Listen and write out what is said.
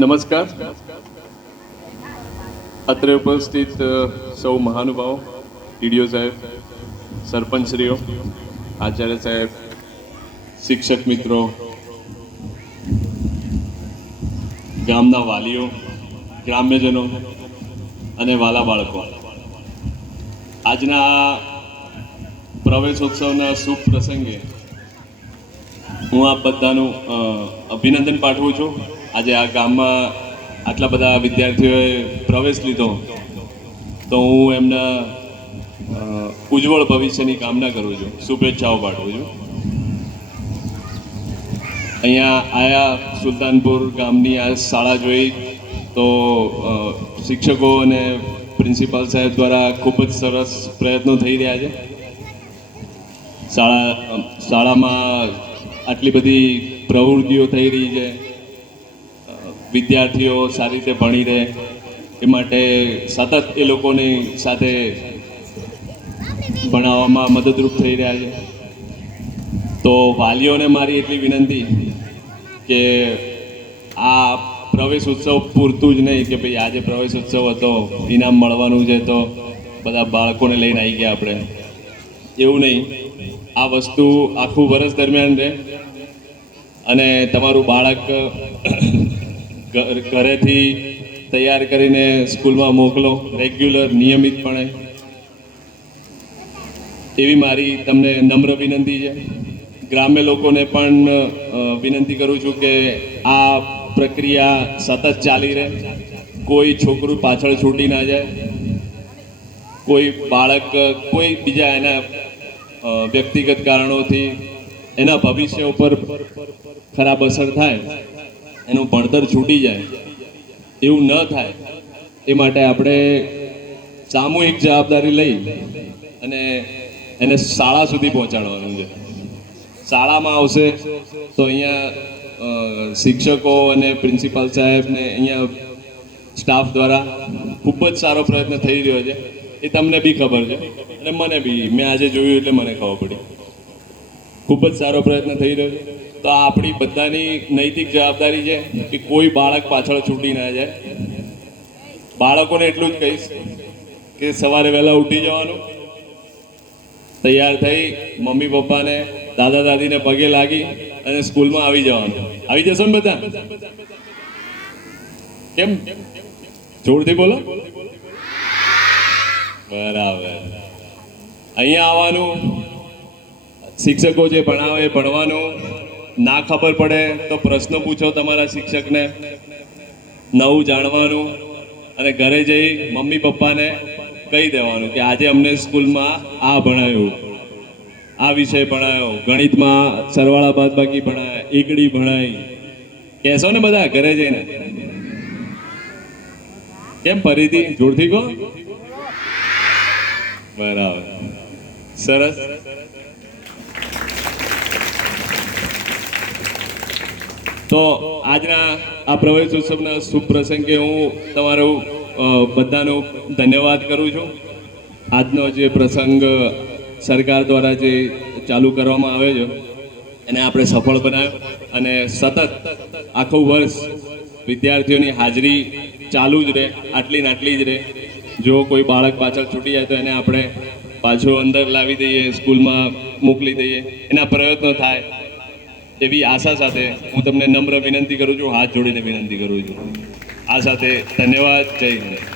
નમસ્કાર. અત્રે ઉપસ્થિત સૌ મહાનુભાવો, ટીડીઓ સાહેબ, સરપંચશ્રીઓ, આચાર્ય સાહેબ, શિક્ષક મિત્રો, ગામના વાલીઓ, ગ્રામ્યજનો અને વાલા બાળકો, આજના આ પ્રવેશોત્સવના શુભ પ્રસંગે હું આપ બધાનું અભિનંદન પાઠવું છું. આજે આ ગામમાં આટલા બધા વિદ્યાર્થીઓએ પ્રવેશ લીધો તો હું એમના ઉજ્જવળ ભવિષ્યની કામના કરું છું, શુભેચ્છાઓ પાઠવું છું. અહીંયા આયા સુલતાનપુર ગામની આ શાળા જોઈ તો શિક્ષકો અને પ્રિન્સિપાલ સાહેબ દ્વારા ખૂબ જ સરસ પ્રયત્નો થઈ રહ્યા છે. શાળામાં આટલી બધી પ્રવૃત્તિઓ થઈ રહી છે, વિદ્યાર્થીઓ સારી રીતે ભણી રહે એ માટે સતત એ લોકોની સાથે ભણાવવામાં મદદરૂપ થઈ રહ્યા છે. તો વાલીઓને મારી એટલી વિનંતી કે આ પ્રવેશ ઉત્સવ પૂરતું જ નહીં કે ભાઈ આજે પ્રવેશ ઉત્સવ હતો, ઇનામ મળવાનું છે તો બધા બાળકોને લઈને આવી ગયા આપણે, એવું નહીં. આ વસ્તુ આખું વર્ષ દરમિયાન રહે અને તમારું બાળક ઘરેથી તૈયાર કરીને સ્કૂલમાં મોકલો રેગ્યુલર, નિયમિતપણે. એવી મારી તમને નમ્ર વિનંતી છે. ગ્રામ્ય લોકોને પણ વિનંતી કરું છું કે આ પ્રક્રિયા સતત ચાલી રહે, કોઈ છોકરું પાછળ છૂટી ના જાય, કોઈ બાળક કોઈ બીજા એના વ્યક્તિગત કારણોથી એના ભવિષ્ય ઉપર ખરાબ અસર થાય, એનું ભણતર છૂટી જાય, એવું ન થાય એ માટે આપણે સામૂહિક જવાબદારી લઈ અને એને શાળા સુધી પહોંચાડવાનું છે. શાળામાં આવશે તો અહીંયા શિક્ષકો અને પ્રિન્સિપાલ સાહેબને અહીંયા સ્ટાફ દ્વારા ખૂબ જ સારો પ્રયત્ન થઈ રહ્યો છે. એ તમને બી ખબર છે અને મને બી, મેં આજે જોયું એટલે મને ખબર પડી. ખૂબ જ સારો પ્રયત્ન થઈ રહ્યો છે. તો આ આપણી બધાની નૈતિક જવાબદારી છે કે કોઈ બાળક પાછળ છૂટી ના જાય. બાળકોને એટલું જ કહીશ કે સવારે વહેલા ઉઠી જવાનું, તૈયાર થઈ મમ્મી પપ્પાને, દાદા દાદીને પગે લાગી અને સ્કૂલમાં આવી જવાનું. આવી જશો ને બધા? કેમ? જોરથી બોલો. બરાબર. અહીંયા આવવાનું, શિક્ષકો જે ભણાવે ભણવાનું, ના ખબર પડે તો પ્રશ્નો પૂછો તમારા શિક્ષકને, નવું જાણવાનું અને ઘરે જઈ મમ્મી પપ્પાને કહી દેવાનું કે આજે અમને સ્કૂલમાં આ ભણાયું, આ વિષય ભણાયો, ગણિતમાં સરવાળા બાદબાકી ભણાયા, એકડી ભણાઈ. કહેશો ને બધા ઘરે જઈને? કેમ? ફરીથી જોરથી કહો. બરાબર, સરસ. તો આજના આ પ્રવેશ ઉત્સવના શુભ પ્રસંગે હું તમારું બધાનો ધન્યવાદ કરું છું. આજનો જે પ્રસંગ સરકાર દ્વારા જે ચાલુ કરવામાં આવ્યો છે એને આપણે સફળ બનાવ્યો અને સતત આખું વર્ષ વિદ્યાર્થીઓની હાજરી ચાલુ જ રહે, આટલી ને આટલી જ રહે. જો કોઈ બાળક પાછળ છૂટી જાય તો એને આપણે પાછું અંદર લાવી દઈએ, સ્કૂલમાં મોકલી દઈએ, એના પ્રયત્નો થાય એવી આશા સાથે હું તમને નમ્ર વિનંતી કરું છું, હાથ જોડીને વિનંતી કરું છું. આ સાથે ધન્યવાદ. જય હિન્દ.